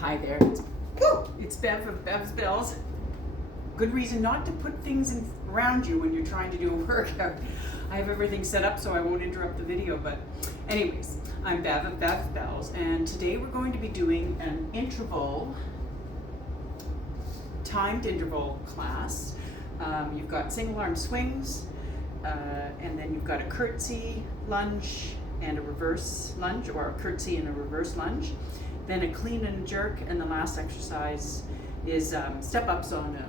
Hi there, it's Bev of Bev's Bells. Good reason not to put things around you when you're trying to do a workout. I have everything set up so I won't interrupt the video, but anyways, I'm Bev of Bev's Bells, and today we're going to be doing an timed interval class. You've got single arm swings, and then you've got a curtsy, lunge, and a reverse lunge, or a curtsy and a reverse lunge. Then a clean and jerk, and the last exercise is step-ups on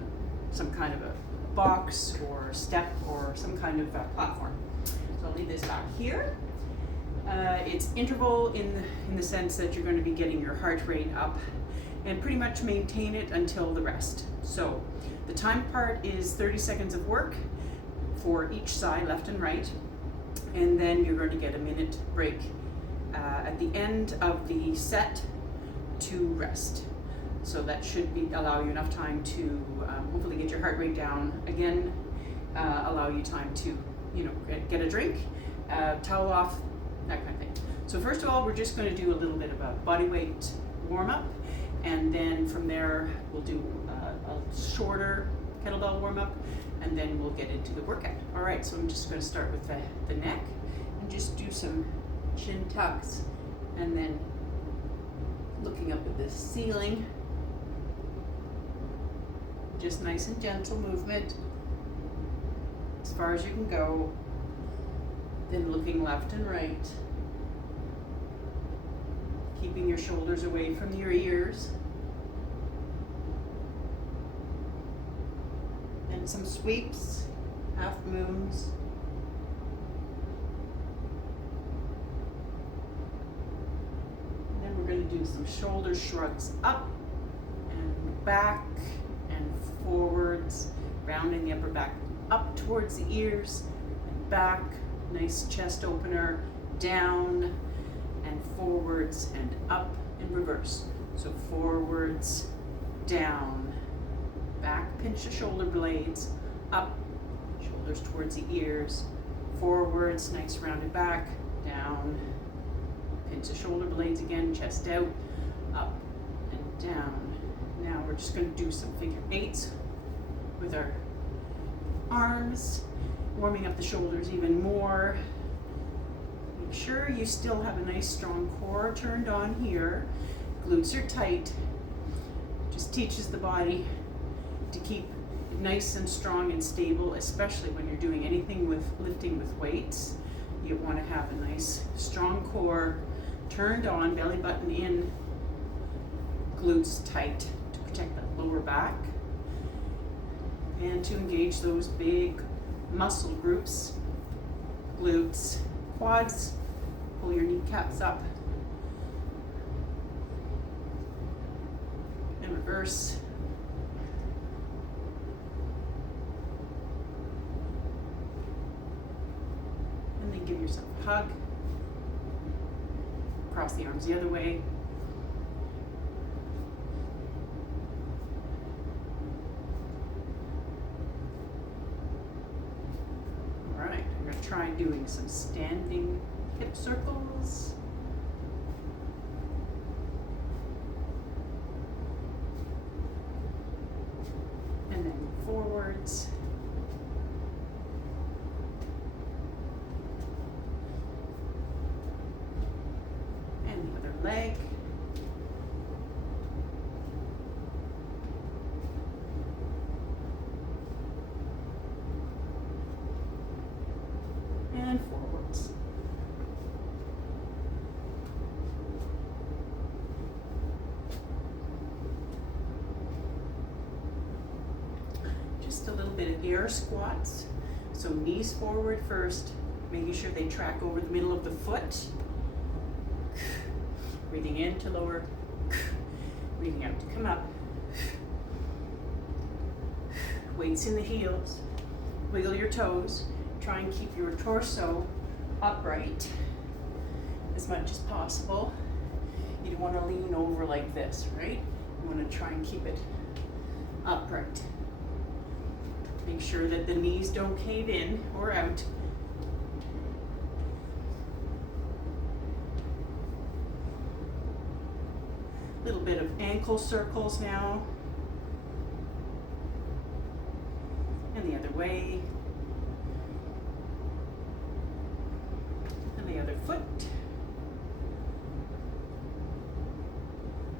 some kind of a box or step or some kind of platform. So I'll leave this back here. It's interval in the sense that you're going to be getting your heart rate up and pretty much maintain it until the rest. So the time part is 30 seconds of work for each side, left and right, and then you're going to get a minute break at the end of the set to rest. So that should allow you enough time to hopefully get your heart rate down again, allow you time to get a drink, towel off, that kind of thing. So first of all, we're just going to do a little bit of a body weight warm up, and then from there we'll do a shorter kettlebell warm up, and then we'll get into the workout. All right, so I'm just going to start with the neck and just do some chin tucks, and then looking up at the ceiling. Just nice and gentle movement as far as you can go. Then looking left and right, keeping your shoulders away from your ears. Then some sweeps, half moons. Then we're going to do some shoulder shrugs up and back and forwards, rounding the upper back up towards the ears and back. Nice chest opener, down and forwards and up and reverse. So forwards, down, back, pinch the shoulder blades, up, shoulders towards the ears, forwards, nice rounded back, down, pinch the shoulder blades again, chest out, up and down. Now we're just going to do some figure eights with our arms, warming up the shoulders even more. Make sure you still have a nice strong core turned on here. Glutes are tight. Just teaches the body to keep it nice and strong and stable, especially when you're doing anything with lifting with weights. You want to have a nice strong core turned on, belly button in, glutes tight to protect the lower back and to engage those big muscle groups, glutes, quads. Pull your kneecaps up and reverse. And then give yourself a hug. Cross the arms the other way. All right, I'm going to try doing some standing hip circles. And then forwards. And the other leg. And forwards. Just a little bit of air squats. So knees forward first, making sure they track over the middle of the foot. Breathing in to lower, breathing out to come up. Weights in the heels. Wiggle your toes. Try and keep your torso upright as much as possible. You don't want to lean over like this, right? You want to try and keep it upright. Make sure that the knees don't cave in or out. little bit of ankle circles now. And the other way. And the other foot.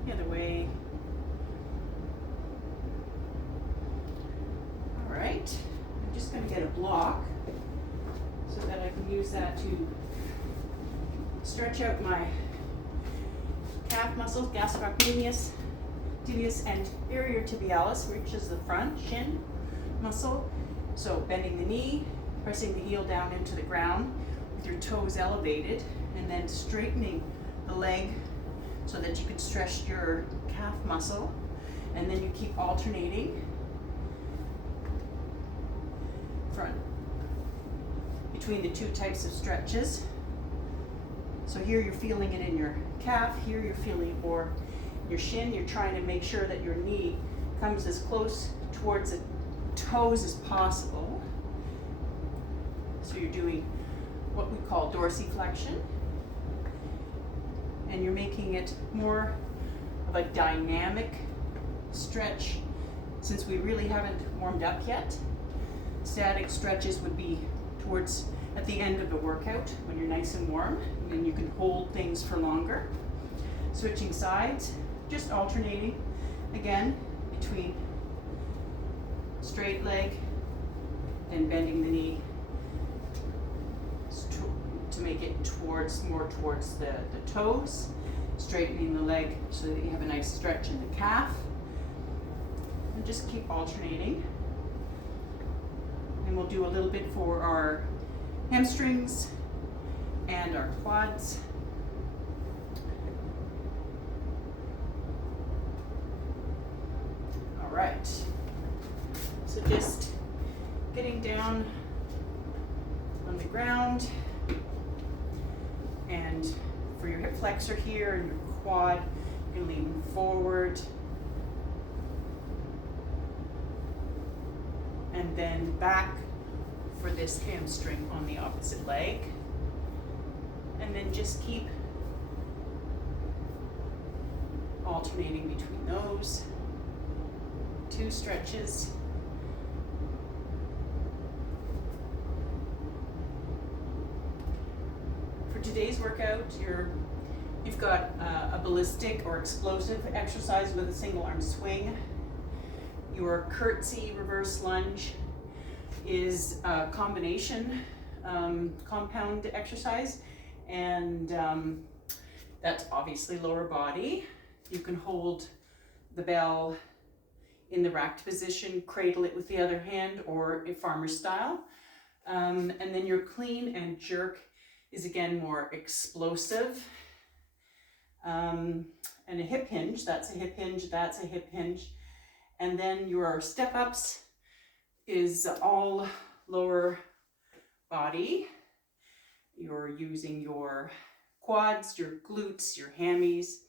The other way. All right, I'm just going to get a block so that I can use that to stretch out my calf muscles, gastrocnemius, tibius, and inferior tibialis, which is the front shin muscle. So bending the knee, pressing the heel down into the ground with your toes elevated, and then straightening the leg so that you can stretch your calf muscle, and then you keep alternating front between the two types of stretches. So here you're feeling it in your calf, here you're feeling it or your shin. You're trying to make sure that your knee comes as close towards the toes as possible. So you're doing what we call dorsiflexion, and you're making it more of a dynamic stretch since we really haven't warmed up yet. Static stretches would be towards at the end of the workout when you're nice and warm, and then you can hold things for longer. Switching sides, just alternating again between straight leg and bending the knee to make it more towards the toes, straightening the leg so that you have a nice stretch in the calf, and just keep alternating. And we'll do a little bit for our hamstrings and our quads. All right, so just getting down on the ground, and for your hip flexor here and your quad, you can lean forward and then back for this hamstring on the opposite leg, and then just keep alternating between those two stretches. For today's workout, you've got a ballistic or explosive exercise with a single arm swing. Your curtsy reverse lunge is a combination compound exercise, and that's obviously lower body. You can hold the bell in the racked position, cradle it with the other hand, or a farmer style. And then your clean and jerk is again more explosive. And a hip hinge, that's a hip hinge, that's a hip hinge. And then your step ups is all lower body. You're using your quads, your glutes, your hammies,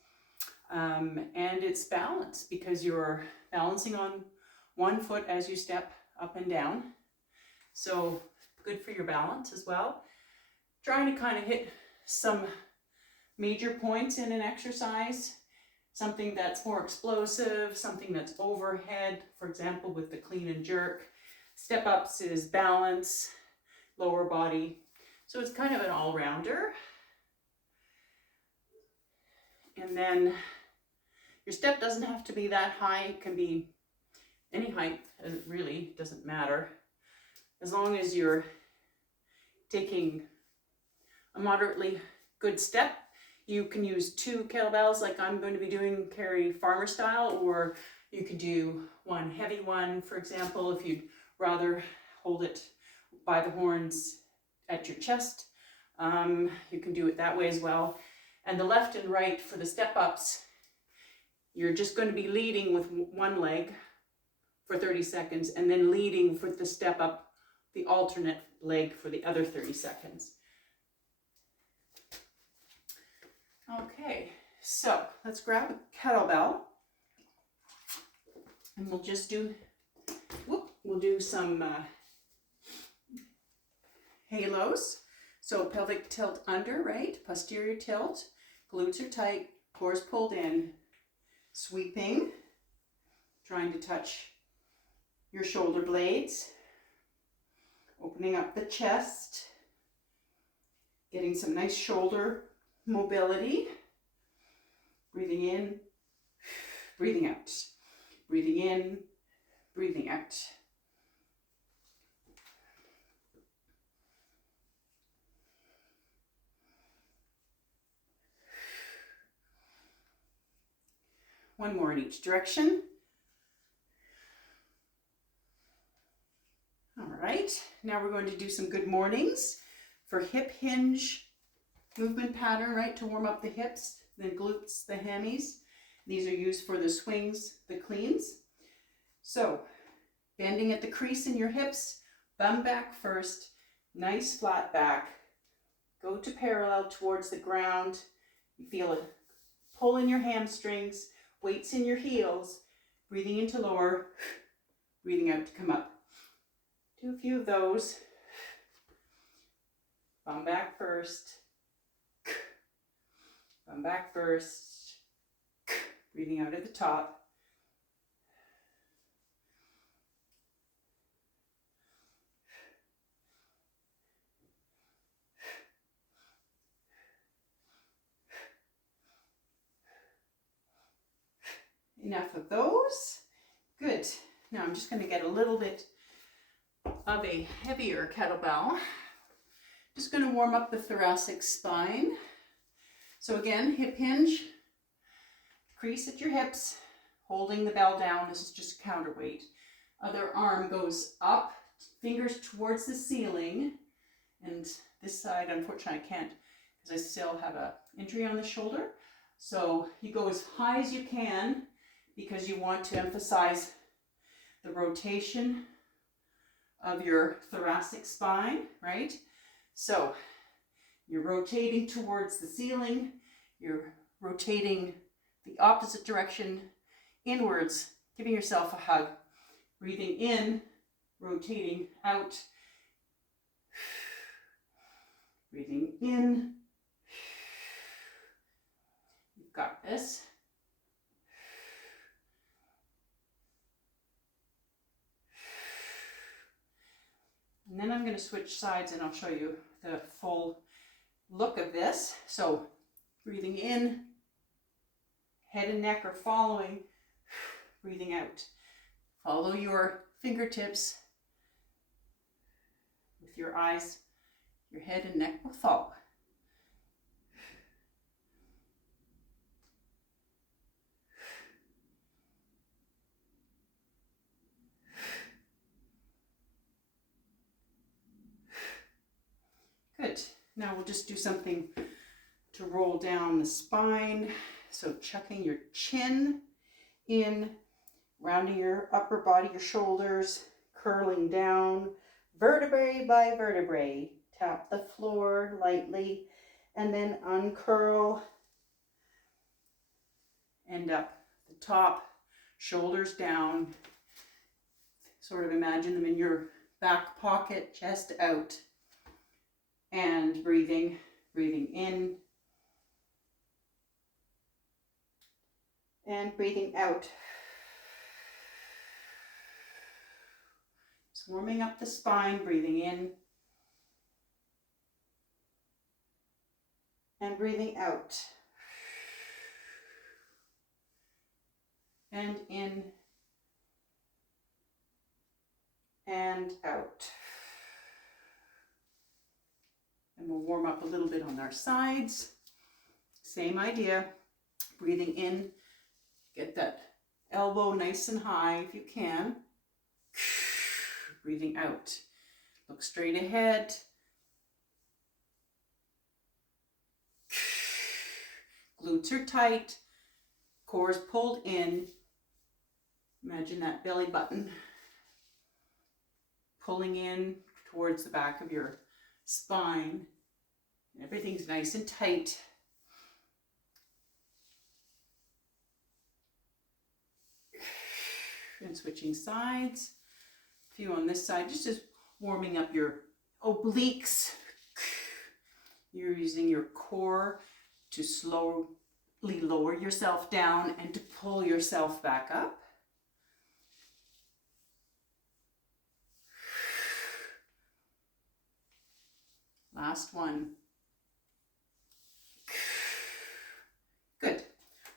and it's balance because you're balancing on one foot as you step up and down. So good for your balance as well. Trying to kind of hit some major points in an exercise, something that's more explosive, something that's overhead, for example, with the clean and jerk. Step ups is balance, lower body. So it's kind of an all-rounder. And then your step doesn't have to be that high. It can be any height, it really doesn't matter. As long as you're taking a moderately good step. You can use 2 kettlebells like I'm going to be doing, carry farmer style, or you could do one heavy one, for example, if you'd rather hold it by the horns at your chest. You can do it that way as well. And the left and right for the step ups, you're just going to be leading with one leg for 30 seconds and then leading for the step up, the alternate leg for the other 30 seconds. Okay, so let's grab a kettlebell and we'll just do, we'll do some halos. So pelvic tilt under, right? Posterior tilt, glutes are tight, core is pulled in, sweeping, trying to touch your shoulder blades, opening up the chest, getting some nice shoulder mobility. Breathing in, breathing out. Breathing in, breathing out. One more in each direction. All right, now we're going to do some good mornings for hip hinge movement pattern, right, to warm up the hips, the glutes, the hammies. These are used for the swings, the cleans. So, bending at the crease in your hips, bum back first, nice flat back. Go to parallel towards the ground. You feel a pull in your hamstrings, weights in your heels, breathing in to lower, breathing out to come up. Do a few of those. Bum back first. Bum back first. Breathing out at the top. Enough of those. Good. Now I'm just going to get a little bit of a heavier kettlebell. Just going to warm up the thoracic spine. So again, hip hinge, crease at your hips, holding the bell down. This is just counterweight. Other arm goes up, fingers towards the ceiling. And this side, unfortunately, I can't because I still have an injury on the shoulder. So you go as high as you can because you want to emphasize the rotation of your thoracic spine, right? So you're rotating towards the ceiling, you're rotating the opposite direction inwards, giving yourself a hug, breathing in, rotating out, breathing in. You've got this. And then I'm going to switch sides and I'll show you the full look of this. So breathing in, head and neck are following, breathing out. Follow your fingertips with your eyes, your head and neck will follow. Good. Now we'll just do something to roll down the spine. So chucking your chin in, rounding your upper body, your shoulders, curling down, vertebrae by vertebrae. Tap the floor lightly and then uncurl. End up the top, shoulders down. Sort of imagine them in your back pocket, chest out. And breathing in and breathing out. Just warming up the spine, breathing in and breathing out. And in and out. And we'll warm up a little bit on our sides. Same idea. Breathing in, get that elbow nice and high if you can. Breathing out. Look straight ahead. Glutes are tight. Core is pulled in. Imagine that belly button pulling in towards the back of your spine. Everything's nice and tight. And switching sides. A few on this side, just warming up your obliques. You're using your core to slow gently lower yourself down and to pull yourself back up. Last one. Good.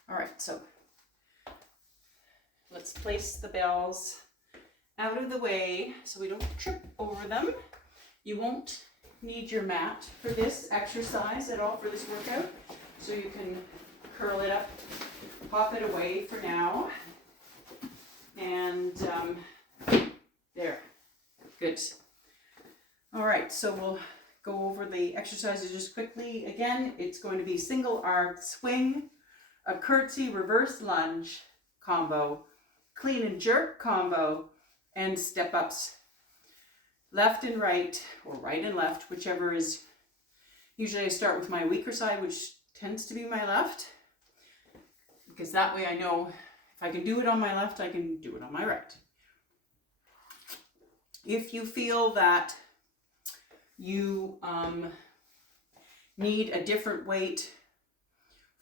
All right, so let's place the bells out of the way so we don't trip over them. You won't need your mat for this exercise at all, for this workout, so you can curl it up, pop it away for now, and there. Good. All right, so we'll go over the exercises just quickly. Again, it's going to be single arm swing, a curtsy reverse lunge combo, clean and jerk combo, and step ups. Left and right, or right and left, whichever is. Usually I start with my weaker side, which tends to be my left, because that way I know if I can do it on my left, I can do it on my right. If you feel that you need a different weight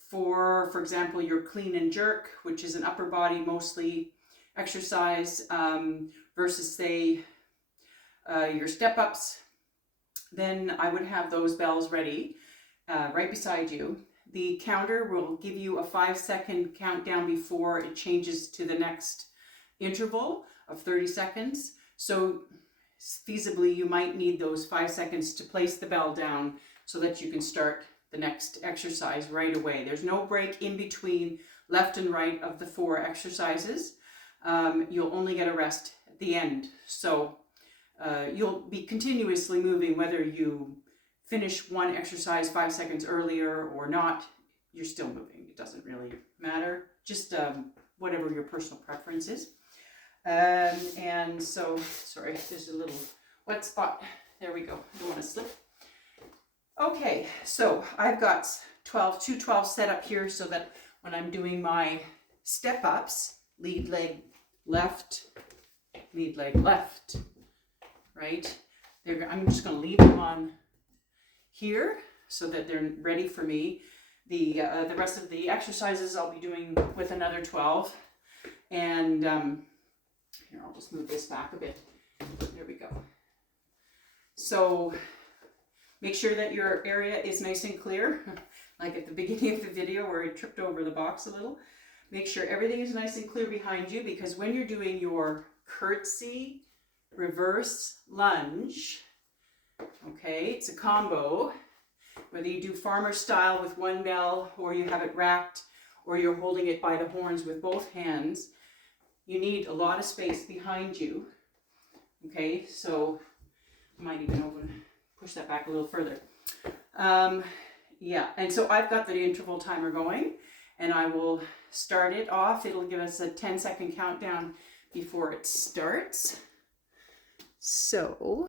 for example, your clean and jerk, which is an upper body mostly exercise, versus say your step ups, then I would have those bells ready right beside you. The counter will give you a 5-second countdown before it changes to the next interval of 30 seconds. So feasibly, you might need those 5 seconds to place the bell down so that you can start the next exercise right away. There's no break in between left and right of the 4 exercises. You'll only get a rest at the end. So you'll be continuously moving whether you finish one exercise 5 seconds earlier or not. You're still moving. It doesn't really matter. Just whatever your personal preference is. And so, sorry, there's a little wet spot. There we go. I don't want to slip. Okay, so I've got 2 12 set up here so that when I'm doing my step ups, lead leg left, right? I'm just going to leave them on here so that they're ready for me. The rest of the exercises I'll be doing with another 12. And here, I'll just move this back a bit. There we go. So make sure that your area is nice and clear, like at the beginning of the video where I tripped over the box a little. Make sure everything is nice and clear behind you, because when you're doing your curtsy reverse lunge, okay, it's a combo. Whether you do farmer style with one bell, or you have it racked, or you're holding it by the horns with both hands, you need a lot of space behind you. Okay, so I might even push that back a little further. Yeah, and so I've got the interval timer going, and I will start it off. It'll give us a 10-second countdown before it starts. So